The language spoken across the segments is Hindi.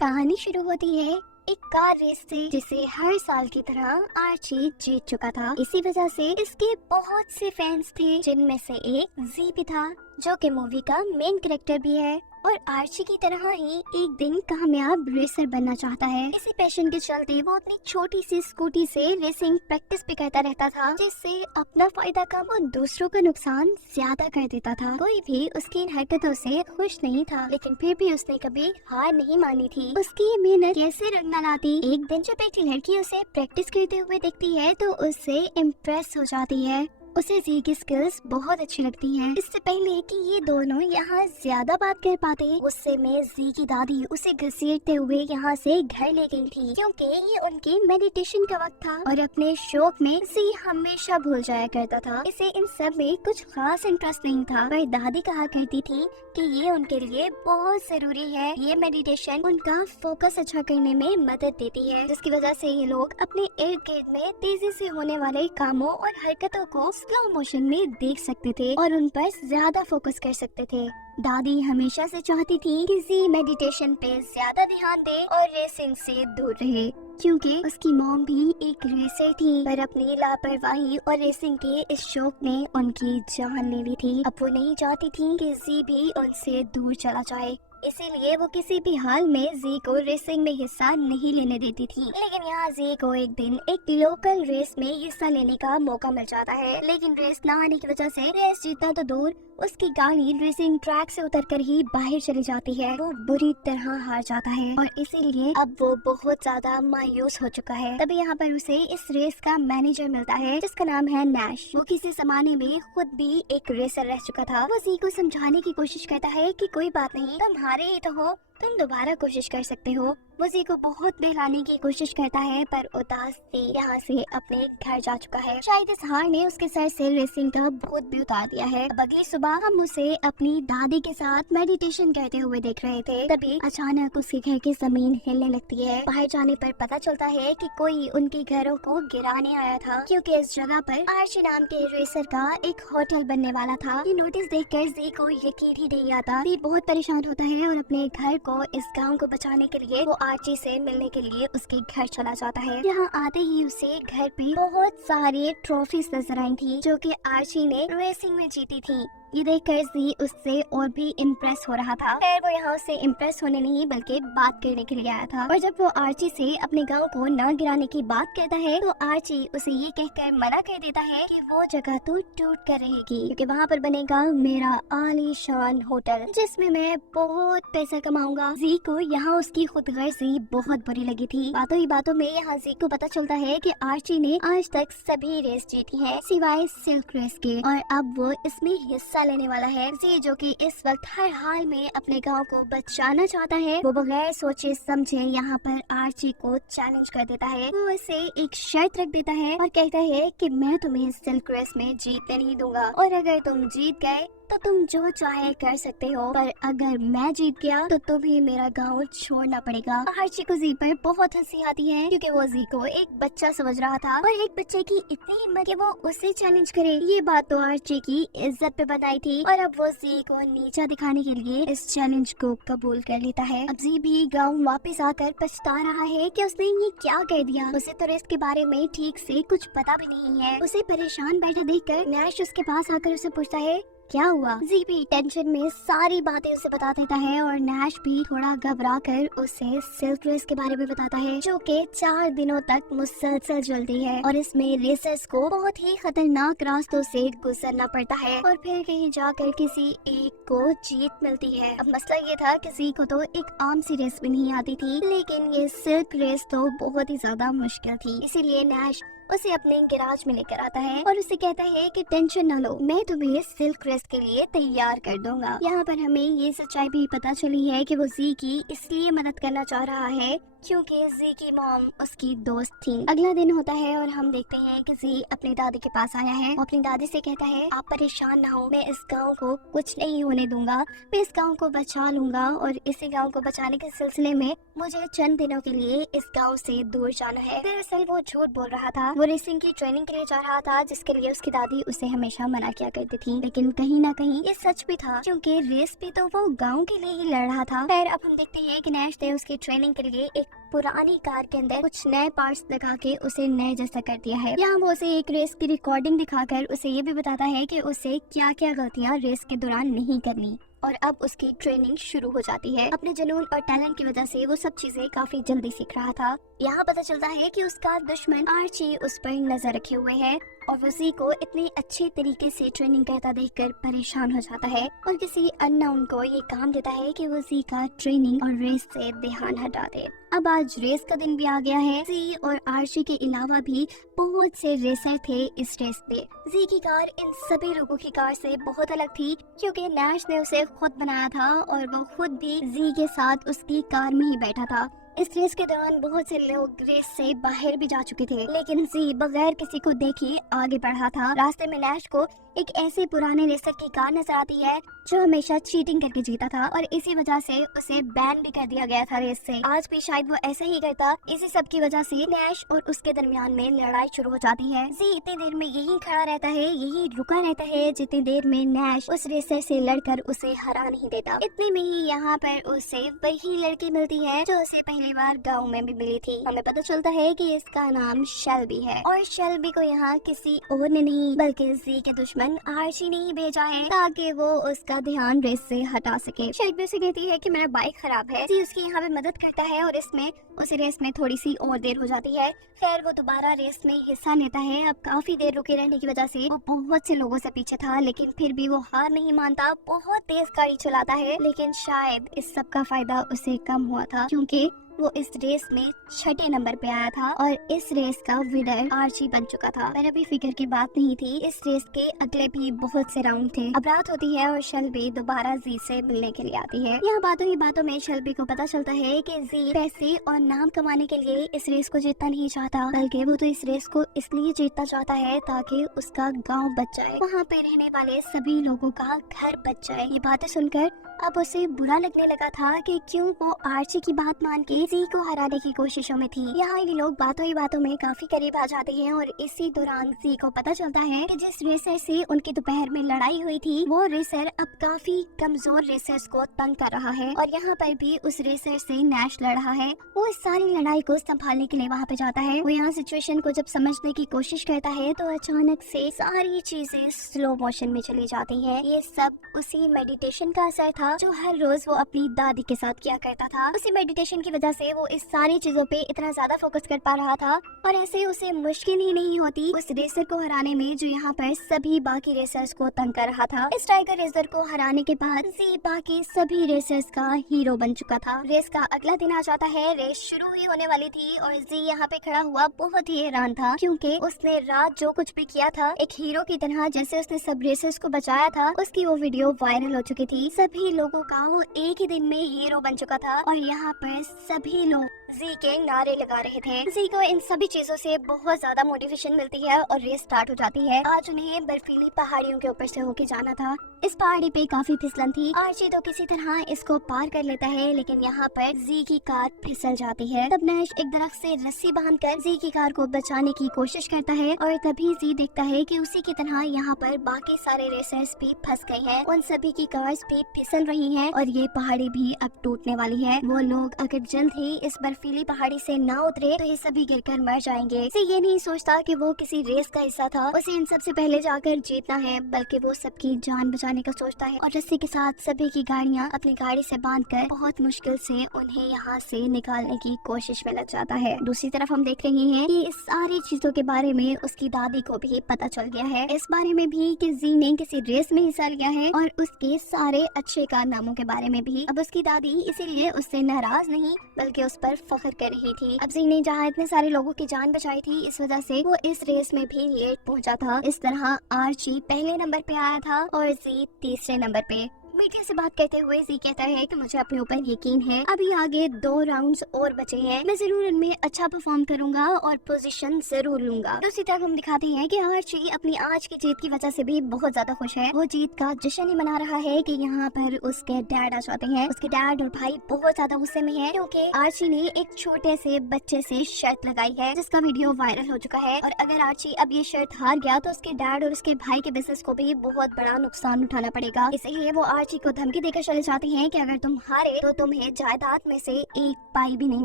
कहानी शुरू होती है एक कार रेस से, जिसे हर साल की तरह आर्ची जीत चुका था। इसी वजह से इसके बहुत से फैंस थे, जिनमें से एक जी भी था, जो कि मूवी का मेन कैरेक्टर भी है और आर्ची की तरह ही एक दिन कामयाब रेसर बनना चाहता है। इसी पैशन के चलते वो अपनी छोटी सी स्कूटी से रेसिंग प्रैक्टिस भी करता रहता था, जिससे अपना फायदा कम और दूसरों का नुकसान ज्यादा कर देता था। कोई भी उसकी इन हरकतों से खुश नहीं था, लेकिन फिर भी उसने कभी हार नहीं मानी थी। उसकी मेहनत कैसे रंग न लाती। एक दिन जब एक लड़की उसे प्रैक्टिस करते हुए देखती है तो उससे इम्प्रेस हो जाती है। उसे जी की स्किल्स बहुत अच्छी लगती हैं। इससे पहले कि ये दोनों यहाँ ज्यादा बात कर पाते, गुस्से में जी की दादी उसे घसीटते हुए यहाँ से घर ले गई थी, क्योंकि ये उनकी मेडिटेशन का वक्त था और अपने शौक में जी हमेशा भूल जाया करता था। इसे इन सब में कुछ खास इंटरेस्ट नहीं था, पर दादी कहा करती थी कि ये उनके लिए बहुत जरूरी है। ये मेडिटेशन उनका फोकस अच्छा करने में मदद देती है, जिसकी वजह से ये लोग अपने इर्द गिर्द में तेजी से होने वाले कामों और हरकतों को स्लो मोशन में देख सकते थे और उन पर ज्यादा फोकस कर सकते थे। दादी हमेशा से चाहती थी कि जी मेडिटेशन पे ज्यादा ध्यान दे और रेसिंग से दूर रहे, क्योंकि उसकी मॉम भी एक रेसर थी, पर अपनी लापरवाही और रेसिंग के इस शौक ने उनकी जान ले ली थी। अब वो नहीं चाहती थी कि जी भी उनसे दूर चला जाए, इसीलिए वो किसी भी हाल में जी को रेसिंग में हिस्सा नहीं लेने देती थी। लेकिन यहाँ जी को एक दिन एक लोकल रेस में हिस्सा लेने का मौका मिल जाता है, लेकिन रेस न आने की वजह से रेस जीतना तो दूर, उसकी गाड़ी रेसिंग ट्रैक से उतरकर ही बाहर चली जाती है। वो बुरी तरह हार जाता है और इसीलिए अब वो बहुत ज्यादा मायूस हो चुका है। तभी यहाँ पर उसे इस रेस का मैनेजर मिलता है, जिसका नाम है नैश। वो किसी जमाने में खुद भी एक रेसर रह चुका था। वो जी को समझाने की कोशिश करता है कि कोई बात नहीं, तुम हारे ही तो हो, तुम दोबारा कोशिश कर सकते हो। वो जी को बहुत बहलाने की कोशिश करता है, पर उदास जी यहाँ से अपने घर जा चुका है। शायद इस हार ने उसके सर से रेसिंग का भूत भी उतार दिया है। अब अगली सुबह हम उसे अपनी दादी के साथ मेडिटेशन करते हुए देख रहे थे। तभी अचानक उसके घर की जमीन हिलने लगती है। बाहर जाने पर पता चलता है कि कोई उनके घरों को गिराने आया था, क्योंकि इस जगह पर आर्ची नाम के रेसर का एक होटल बनने वाला था। ये नोटिस देखकर जी को यकीन ही नहीं आता। जी बहुत परेशान होता है और अपने घर को, इस गांव को बचाने के लिए वो आर्ची से मिलने के लिए उसके घर चला जाता है। यहाँ आते ही उसे घर पे बहुत सारी ट्रॉफीज नजर आई थी, जो कि आर्ची ने रेसिंग में जीती थी। ये देखकर जी उससे और भी इम्प्रेस हो रहा था। खैर वो यहाँ उससे इम्प्रेस होने नहीं बल्कि बात करने के लिए आया था। और जब वो आर्ची से अपने गांव को न गिराने की बात करता है तो आर्ची उसे ये कहकर मना कर देता है कि वो जगह तो टूट कर रहेगी, क्योंकि वहाँ पर बनेगा मेरा आलीशान होटल, जिसमें मैं बहुत पैसा कमाऊंगा। जी को यहाँ उसकी खुदगर्जी बहुत बुरी लगी थी। बातों ही बातों में यहाँ जी को पता चलता है कि आर्ची ने आज तक सभी रेस जीती है, सिवाय सिल्क रेस के, और अब वो इसमें हिस्सा लेने वाला है। जी जो कि इस वक्त हर हाल में अपने गांव को बचाना चाहता है, वो बगैर सोचे समझे यहाँ पर आर्ची को चैलेंज कर देता है। वो उसे एक शर्त रख देता है और कहता है कि मैं तुम्हें सिल्क रेस में जीतने नहीं दूंगा, और अगर तुम जीत गए तो तुम जो चाहे कर सकते हो, पर अगर मैं जीत गया तो तुम्हें मेरा गांव छोड़ना पड़ेगा। आर्ची को जी पर बहुत हंसी आती है, क्योंकि वो जी को एक बच्चा समझ रहा था, और एक बच्चे की इतनी हिम्मत कि वो उसे चैलेंज करे। ये बात तो आर्ची की इज्जत पे बनाई थी, और अब वो जी को नीचा दिखाने के लिए इस चैलेंज को कबूल कर लेता है। अब जी भी गाँव वापस आकर पछता रहा है कि उसने ये क्या कर दिया। उसे तो रेस के बारे में ठीक से कुछ पता भी नहीं है। उसे परेशान बैठा देखकर नैश उसके पास आकर उसे पूछता है क्या हुआ। जी भी टेंशन में सारी बातें उसे बता देता है, और नैश भी थोड़ा घबरा कर उसे सिल्क रेस के बारे में बताता है, जो कि 4 दिनों तक मुसलसल चलती है, और इसमें रेसर्स को बहुत ही खतरनाक रास्तों से गुजरना पड़ता है, और फिर कहीं जाकर किसी एक को जीत मिलती है। अब मसला ये था कि जी को तो एक आम सी रेस भी नहीं आती थी, लेकिन ये सिल्क रेस तो बहुत ही ज्यादा मुश्किल थी। इसीलिए नैश उसे अपने गैराज में लेकर आता है और उसे कहता है कि टेंशन न लो, मैं तुम्हें सिल्क रेस के लिए तैयार कर दूंगा। यहाँ पर हमें ये सच्चाई भी पता चली है कि वो जी की इसलिए मदद करना चाह रहा है क्योंकि जी की मॉम उसकी दोस्त थी। अगला दिन होता है और हम देखते हैं कि जी अपनी दादी के पास आया है। वो अपनी दादी से कहता है, आप परेशान ना हो, मैं इस गांव को कुछ नहीं होने दूंगा, मैं इस गांव को बचा लूंगा और इसी गांव को बचाने के सिलसिले में मुझे चंद दिनों के लिए इस गांव से दूर जाना है। दरअसल वो झूठ बोल रहा था, वो रेसिंग की ट्रेनिंग के लिए जा रहा था जिसके लिए उसकी दादी उसे हमेशा मना किया करती थी। लेकिन कहीं ना कहीं ये सच भी था, क्योंकि रेस भी तो वो गांव के लिए ही लड़ रहा था। खैर अब हम देखते हैं कि नैश ने उसकी ट्रेनिंग के लिए एक पुरानी कार के अंदर कुछ नए पार्ट्स लगा के उसे नए जैसा कर दिया है। यहाँ वो उसे एक रेस की रिकॉर्डिंग दिखाकर उसे ये भी बताता है कि उसे क्या क्या गलतियाँ रेस के दौरान नहीं करनी। और अब उसकी ट्रेनिंग शुरू हो जाती है। अपने जुनून और टैलेंट की वजह से वो सब चीजें काफी जल्दी सीख रहा था। यहाँ पता चलता है कि उसका दुश्मन आर्ची उस पर नजर रखे हुए है और वो जी को इतनी अच्छी तरीके से ट्रेनिंग करता देखकर परेशान हो जाता है और किसी अननोन को ये काम देता है कि वो जी का ट्रेनिंग और रेस से ध्यान हटा दे। अब आज रेस का दिन भी आ गया है। जी और आर्ची के अलावा भी बहुत से रेसर थे इस रेस पे। जी की कार इन सभी लोगों की कार से बहुत अलग थी, क्योंकि नैश ने उसे खुद बनाया था और वो खुद भी जी के साथ उसकी कार में ही बैठा था। इस रेस के दौरान बहुत से लोग रेस से बाहर भी जा चुके थे, लेकिन जी बगैर किसी को देखे आगे बढ़ा था। रास्ते में नैश को एक ऐसे पुराने रेसर की कार नजर आती है जो हमेशा चीटिंग करके जीता था और इसी वजह से उसे बैन भी कर दिया गया था रेस से। आज भी शायद वो ऐसा ही करता। इसी सब की वजह से नैश और उसके दरमियान में लड़ाई शुरू हो जाती है। जी इतनी देर में यही खड़ा रहता है, यही रुका रहता है जितनी देर में नैश उस रेसर से लड़कर उसे हरा नहीं देता। इतने में ही यहाँ पर उसे वही लड़की मिलती है जो उसे पहली बार गाँव में भी मिली थी। हमें पता चलता है कि इसका नाम शेल्बी है और शेल्बी को यहाँ किसी और ने नहीं बल्कि जी के दुश्मन आर्ची ने ही भेजा है ताकि वो उसका ध्यान रेस से हटा सके। शेल्बी से कहती है कि मेरा बाइक खराब है। जी उसकी यहाँ पे मदद करता है और इसमें उसे रेस में थोड़ी सी और देर हो जाती है। खैर वो दोबारा रेस में हिस्सा लेता है। अब काफी देर रुके रहने की वजह से वो बहुत से लोगों से पीछे था, लेकिन फिर भी वो हार नहीं मानता, बहुत तेज गाड़ी चलाता है। लेकिन शायद इस सब का फायदा उसे कम हुआ था, क्योंकि वो इस रेस में 6 नंबर पे आया था और इस रेस का विनर आर्ची बन चुका था। पर अभी फिक्र की बात नहीं थी, इस रेस के अगले भी बहुत से राउंड थे। अब रात होती है और शेल्बी दोबारा जी से मिलने के लिए आती है। यहाँ बातों ही बातों में शेल्बी को पता चलता है कि जी पैसे और नाम कमाने के लिए इस रेस को जीतना नहीं चाहता, बल्कि वो तो इस रेस को इसलिए जीतना चाहता है ताकि उसका गाँव बच जाए, वहाँ पे रहने वाले सभी लोगों का घर बच जाए। ये बातें सुनकर अब उसे बुरा लगने लगा था कि क्यों वो आर्ची की बात मान के जी को हराने की कोशिशों में थी। यहाँ ये लोग बातों ही बातों में काफी करीब आ जाते हैं और इसी दौरान जी को पता चलता है कि जिस रेसर से उनकी दोपहर में लड़ाई हुई थी वो रेसर अब काफी कमजोर रेसर्स को तंग कर रहा है और यहाँ पर भी उस रेसर से नैश लड़ रहा है। वो इस सारी लड़ाई को संभालने के लिए वहाँ पे जाता है। वो यहाँ सिचुएशन को जब समझने की कोशिश करता है तो अचानक से सारी चीजें स्लो मोशन में चली जाती है। ये सब उसी मेडिटेशन का असर था जो हर रोज वो अपनी दादी के साथ किया करता था। उसी मेडिटेशन की वजह से वो इस सारी चीजों पे इतना ज्यादा फोकस कर पा रहा था और ऐसे उसे मुश्किल ही नहीं होती उस रेसर को हराने में जो यहाँ पर सभी बाकी रेसर्स को तंग कर रहा था। इस टाइगर रेसर को हराने के बाद जी बाकी सभी रेसर्स का हीरो बन चुका था। रेस का अगला दिन आ जाता है। रेस शुरू ही होने वाली थी और जी यहाँ पे खड़ा हुआ बहुत ही हैरान था, क्योंकि उसने रात जो कुछ भी किया था एक हीरो की तरह, जैसे उसने सब रेसर्स को बचाया था, उसकी वो वीडियो वायरल हो चुकी थी। सभी लोगों का वो एक ही दिन में हीरो बन चुका था और यहाँ पर सभी लोग जी के नारे लगा रहे थे। जी को इन सभी चीजों से बहुत ज्यादा मोटिवेशन मिलती है और रेस स्टार्ट हो जाती है। आज उन्हें बर्फीली पहाड़ियों के ऊपर से होके जाना था। इस पहाड़ी पे काफी फिसलन थी। आर्ची तो किसी तरह इसको पार कर लेता है, लेकिन यहाँ पर जी की कार फिसल जाती है। तब नैश एक दरख्त से रस्सी बांधकर जी की कार को बचाने की कोशिश करता है और तभी जी देखता है कि उसी की तरह यहाँ पर बाकी सारे रेसर्स भी फंस गए हैं। उन सभी की कार्स भी फिसल रही हैं और ये पहाड़ी भी अब टूटने वाली है। वो लोग अगर जल्द ही इस बर्फीली पहाड़ी से ना उतरे तो ये सभी गिरकर मर जाएंगे। इसे ये नहीं सोचता कि वो किसी रेस का हिस्सा था, उसे इन सबसे पहले जाकर जीतना है, बल्कि वो सबकी जान बचाने का सोचता है और रस्सी के साथ सभी की गाड़ियाँ अपनी गाड़ी से बांधकर बहुत मुश्किल से उन्हें यहाँ से निकालने की कोशिश में लग जाता है। दूसरी तरफ हम देख रहे हैं कि इस सारी चीजों के बारे में उसकी दादी को भी पता चल गया है। इस बारे में भी कि जी ने किसी रेस में हिस्सा लिया है और उसके सारे अच्छे कारनामों के बारे में भी। अब उसकी दादी इसीलिए उससे नाराज नहीं बल्कि उस पर फख्र कर रही थी। अब जी ने जहाँ इतने सारे लोगों की जान बचाई थी, इस वजह से वो इस रेस में भी लेट पहुंचा था। इस तरह आर्ची पहले नंबर पे आया था और जी तीसरे नंबर पे। मीडिया से बात करते हुए जी कहता है कि मुझे अपने ऊपर यकीन है, अभी आगे 2 राउंड्स और बचे हैं, मैं जरूर उनमें अच्छा परफॉर्म करूंगा और पोजीशन जरूर लूंगा। दूसरी तरफ हम दिखाते हैं कि आर्ची अपनी आज की जीत की वजह से भी बहुत ज्यादा खुश है। वो जीत का जश्न ही मना रहा है कि यहाँ पर उसके डैड आ जाते हैं। उसके डैड और भाई बहुत ज्यादा गुस्से में है क्योंकि आर्ची ने एक छोटे से बच्चे से शर्त लगाई है जिसका वीडियो वायरल हो चुका है, और अगर आर्ची अब ये शर्त हार गया तो उसके डैड और उसके भाई के बिजनेस को भी बहुत बड़ा नुकसान उठाना पड़ेगा। इसलिए वो आर्ची को धमकी देकर चले जाते हैं कि अगर तुम हारे तो तुम्हें जायदाद में से एक पाई भी नहीं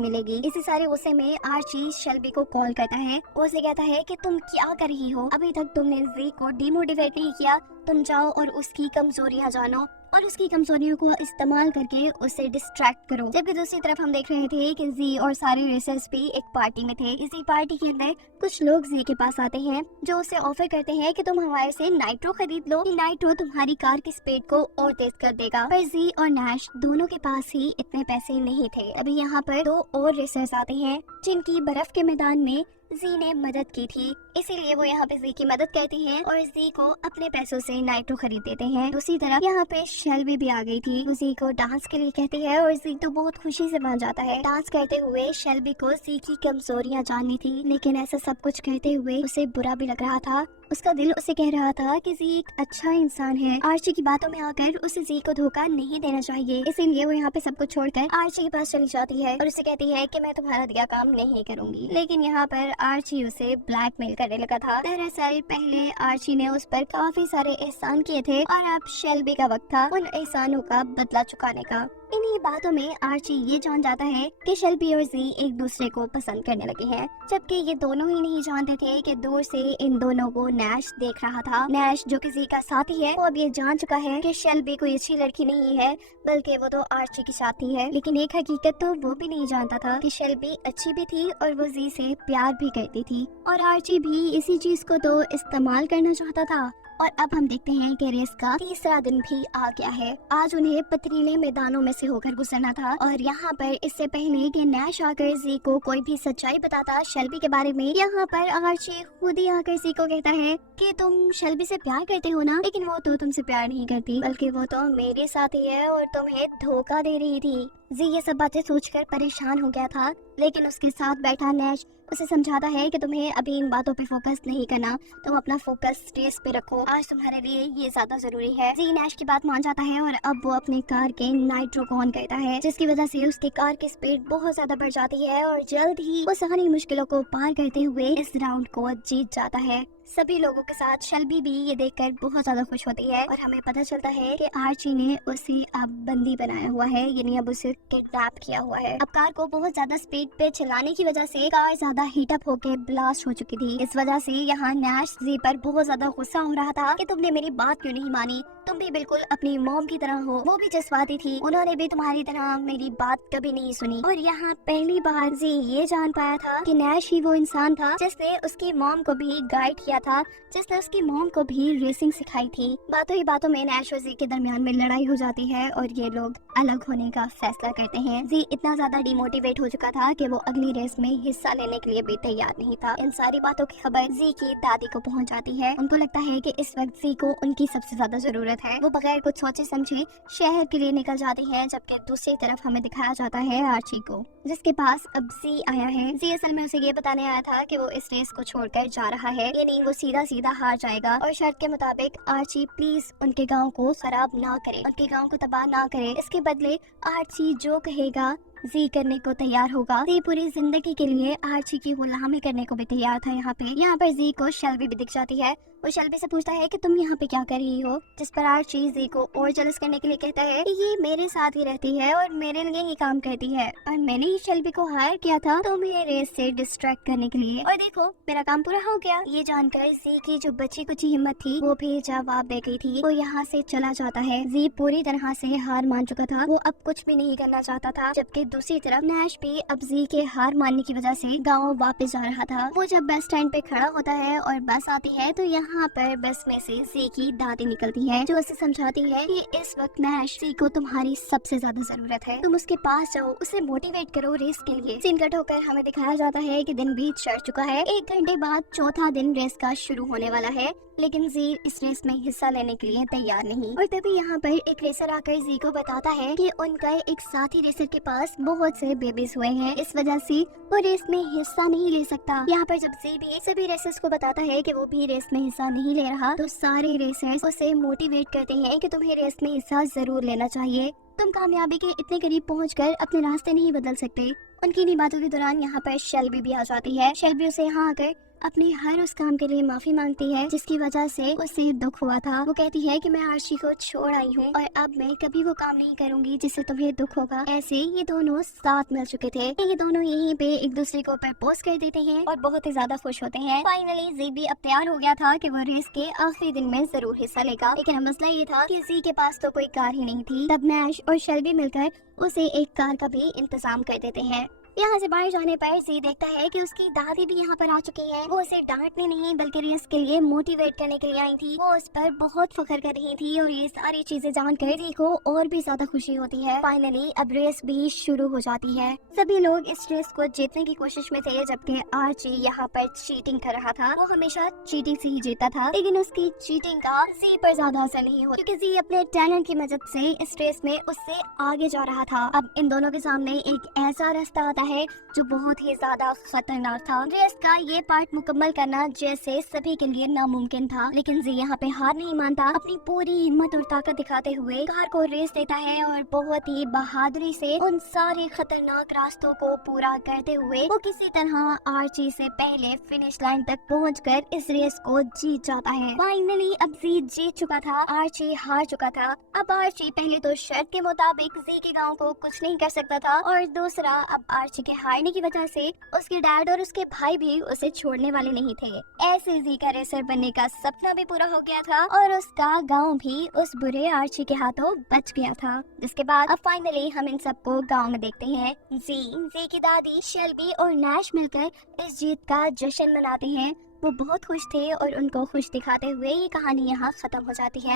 मिलेगी। इसी सारे गुस्से में आर्ची शेल्बी को कॉल करता है। उसे कहता है कि तुम क्या कर रही हो, अभी तक तुमने जी को डिमोटिवेट नहीं किया, तुम जाओ और उसकी कमजोरियां जानो और उसकी कमजोरियों को इस्तेमाल करके उसे डिस्ट्रैक्ट करो। जबकि दूसरी तरफ हम देख रहे थे कि जी और सारे रेसर्स भी एक पार्टी में थे। इसी पार्टी के अंदर कुछ लोग जी के पास आते हैं जो उसे ऑफर करते हैं कि तुम हमारे से नाइट्रो खरीद लो, नाइट्रो तुम्हारी कार की स्पीड को और तेज कर देगा। पर जी और नैश दोनों के पास ही इतने पैसे नहीं थे। अभी यहाँ पर 2 और रेसर्स आते हैं जिनकी बर्फ के मैदान में जी ने मदद की थी, इसीलिए वो यहाँ पे जी की मदद करती हैं और जी को अपने पैसों से नाइट्रो खरीद देते हैं। दूसरी तरफ यहाँ पे शेल्बी भी आ गई थी। वो जी को डांस के लिए कहती है और जी तो बहुत खुशी से मान जाता है। डांस करते हुए शेल्बी को जी की कमजोरियां जाननी थी, लेकिन ऐसा सब कुछ कहते हुए उसे बुरा भी लग रहा था। उसका दिल उसे कह रहा था कि जी एक अच्छा इंसान है। आर्ची की बातों में आकर उसे जी को धोखा नहीं देना चाहिए, इसीलिए वो यहाँ पे सब कुछ छोड़कर आर्ची के पास चली जाती है और उसे कहती है कि मैं तुम्हारा दिया काम नहीं करूंगी। लेकिन यहाँ पर आर्ची उसे ब्लैकमेल करने लगा था। दरअसल पहले आर्ची ने उस पर काफी सारे एहसान किए थे और अब शेल्बी का वक्त था उन एहसानों का बदला चुकाने का। इन्हीं बातों में आर्ची ये जान जाता है कि शेल्बी और जी एक दूसरे को पसंद करने लगे हैं, जबकि ये दोनों ही नहीं जानते थे कि दूर से इन दोनों को नैश देख रहा था। नैश जो कि जी का साथी है, वो अब ये जान चुका है कि शेल्बी कोई अच्छी लड़की नहीं है, बल्कि वो तो आर्ची की साथी है। लेकिन एक हकीकत तो वो भी नहीं जानता था कि शेल्बी अच्छी भी थी और वो जी से प्यार भी करती थी, और आर्ची भी इसी चीज को तो इस्तेमाल करना चाहता था। और अब हम देखते हैं कि रेस का तीसरा दिन भी आ गया है। आज उन्हें पथरीले मैदानों में से होकर गुजरना था, और यहाँ पर इससे पहले कि नैश आकर जी को कोई भी सच्चाई बताता शेल्बी के बारे में, यहाँ पर आर्ची खुद ही आकर जी को कहता है कि तुम शेल्बी से प्यार करते हो ना, लेकिन वो तो तुमसे प्यार नहीं करती, बल्कि वो तो मेरे साथ ही है और तुम्हें धोखा दे रही थी। जी ये सब बातें सोचकर परेशान हो गया था, लेकिन उसके साथ बैठा नैश उसे समझाता है कि तुम्हें अभी इन बातों पे फोकस नहीं करना, तुम अपना फोकस रेस पे रखो, आज तुम्हारे लिए ये ज्यादा जरूरी है। जी नैश की बात मान जाता है और अब वो अपनी कार के नाइट्रो को ऑन करता है, जिसकी वजह से उसकी कार की स्पीड बहुत ज्यादा बढ़ जाती है और जल्द ही वो सारी मुश्किलों को पार करते हुए इस राउंड को जीत जाता है। सभी लोगों के साथ शेल्बी भी ये देखकर बहुत ज्यादा खुश होती है और हमें पता चलता है कि आर्ची ने उसे अब बंदी बनाया हुआ है, यानी अब उसे किडनैप किया हुआ है। अब कार को बहुत ज्यादा स्पीड पे चलाने की वजह से कार ज्यादा हीट अप होकर ब्लास्ट हो चुकी थी। इस वजह से यहाँ नैश जी पर बहुत ज्यादा गुस्सा हो रहा था कि तुमने मेरी बात क्यों नहीं मानी, तुम भी बिल्कुल अपनी मॉम की तरह हो, वो भी जज्बाती थी, उन्होंने भी तुम्हारी तरह मेरी बात कभी नहीं सुनी। और यहाँ पहली बार जी ये जान पाया था कि नैश ही वो इंसान था जिसने उसकी मॉम को भी गाइड किया था, जिसने उसकी मॉम को भी रेसिंग सिखाई थी। बातों ही बातों में नैश और जी के दरमियान में लड़ाई हो जाती है और ये लोग अलग होने का फैसला करते हैं। जी इतना ज्यादा डिमोटिवेट हो चुका था कि वो अगली रेस में हिस्सा लेने के लिए भी तैयार नहीं था। इन सारी बातों की खबर जी की दादी को पहुंच जाती है। उनको लगता है कि इस वक्त जी को उनकी सबसे ज्यादा जरूरत है। वो बगैर कुछ सोचे समझे शहर के लिए निकल जाती है, जबकि दूसरी तरफ हमें दिखाया जाता है आर्ची को, जिसके पास अब जी आया है। जी असल में उसे ये बताने आया था कि वो इस रेस को छोड़कर जा रहा है, यानी वो सीधा सीधा हार जाएगा और शर्त के मुताबिक आर्ची प्लीज उनके गांव को खराब ना करे, उनके गांव को तबाह ना करे। इसके बदले आर्ची जो कहेगा जी करने को तैयार होगा। जी पूरी जिंदगी के लिए आर्ची की गुलामी करने को भी तैयार था। यहाँ पर जी को शेल्बी भी दिख जाती है। वो शेल्बी से पूछता है कि तुम यहाँ पे क्या कर रही हो, जिस पर आर्ची जी को और जेलस करने के लिए कहता है कि ये मेरे साथ ही रहती है और मेरे लिए ही काम करती है और मैंने ही शेल्बी को हायर किया था तुम्हें रेस से डिस्ट्रैक्ट करने के लिए, और देखो मेरा काम पूरा हो गया। ये जानकर जी की जो बची कुछ हिम्मत थी वो भी जवाब दे गई थी। वो यहाँ से चला जाता है। जी पूरी तरह से हार मान चुका था, वो अब कुछ भी नहीं करना चाहता था। जबकि दूसरी तरफ नैश भी अब जी के हार मानने की वजह से गाँव वापस जा रहा था। वो जब बस स्टैंड पे खड़ा होता है और बस आती है तो यहाँ यहाँ पर बस में से जी की दादी निकलती है, जो उसे समझाती है कि इस वक्त नैश, जी को तुम्हारी सबसे ज्यादा जरूरत है, तुम उसके पास जाओ, उसे मोटिवेट करो रेस के लिए। सीन कट होकर हमें दिखाया जाता है कि दिन बीत चुका है। 1 घंटे बाद चौथा दिन रेस का शुरू होने वाला है, लेकिन जी इस रेस में हिस्सा लेने के लिए तैयार नहीं। और तभी यहाँ पर एक रेसर आकर जी को बताता है कि उनका एक साथी रेसर के पास बहुत से बेबीज हुए हैं, इस वजह से वो रेस में हिस्सा नहीं ले सकता। यहाँ पर जब जी भी सभी रेसर्स को बताता है कि वो भी रेस में हिस्सा नहीं ले रहा, तो सारे रेसर्स उसे मोटिवेट करते हैं कि तुम्हें रेस में हिस्सा जरूर लेना चाहिए, तुम कामयाबी के इतने करीब पहुंचकर अपने रास्ते नहीं बदल सकते। उनकी इन्हीं बातों के दौरान यहाँ पर शेल्बी भी आ जाती है। शेल्बी उसे यहाँ आकर अपने हर उस काम के लिए माफी मांगती है जिसकी वजह से उसे दुख हुआ था। वो कहती है कि मैं आर्ची को छोड़ आई हूँ और अब मैं कभी वो काम नहीं करूंगी जिससे तुम्हें दुख होगा। ऐसे ये दोनों साथ मिल चुके थे। ये दोनों यहीं पे एक दूसरे को प्रपोज कर देते हैं और बहुत ही ज्यादा खुश होते हैं। फाइनली जी भी अब तैयार हो गया था कि वो रेस के आखिरी दिन में जरूर हिस्सा लेगा, लेकिन मसला ये था कि जी के पास तो कोई कार ही नहीं थी। तब नैश और शेल्बी मिलकर उसे एक कार का भी इंतजाम कर देते हैं। यहाँ से बाहर जाने पर जी देखता है कि उसकी दादी भी यहाँ पर आ चुकी है। वो उसे डांटने नहीं बल्कि रेस के लिए मोटिवेट करने के लिए आई थी। वो उस पर बहुत फख्र कर रही थी और ये सारी चीजें जानकर जी को और भी ज्यादा खुशी होती है। फाइनली अब रेस भी शुरू हो जाती है। सभी लोग इस रेस को जीतने की कोशिश में थे, जबकि आर्ची यहाँ पर चीटिंग कर रहा था। वो हमेशा चीटिंग से ही जीता था, लेकिन उसकी चीटिंग का जी पर ज्यादा असर नहीं हुआ क्योंकि जी अपने टैलेंट की मदद से इस रेस में उससे आगे जा रहा था। अब इन दोनों के सामने एक ऐसा रास्ता आता है जो बहुत ही ज्यादा खतरनाक था। रेस का ये पार्ट मुकम्मल करना जैसे सभी के लिए नामुमकिन था, लेकिन जी यहाँ पे हार नहीं मानता। अपनी पूरी हिम्मत और ताकत दिखाते हुए कार को रेस देता है और बहुत ही बहादुरी से उन सारे खतरनाक रास्तों को पूरा करते हुए वो किसी तरह आर्ची से पहले फिनिश लाइन तक पहुंचकर इस रेस को जीत जाता है। फाइनली अब जी जीत चुका था, आर्ची हार चुका था। अब आर्ची पहले तो शर्त के मुताबिक जी के गाँव को कुछ नहीं कर सकता था, और दूसरा अब आर्ची के हारने की वजह से उसके डैड और उसके भाई भी उसे छोड़ने वाले नहीं थे। ऐसे जी का रेसर बनने का सपना भी पूरा हो गया था और उसका गांव भी उस बुरे आर्ची के हाथों बच गया था। जिसके बाद अब फाइनली हम इन सबको गांव में देखते हैं। जी की दादी शेल्बी और नैश मिलकर इस जीत का जश्न मनाते हैं। वो बहुत खुश थे और उनको खुश दिखाते हुए ये कहानी यहाँ खत्म हो जाती है।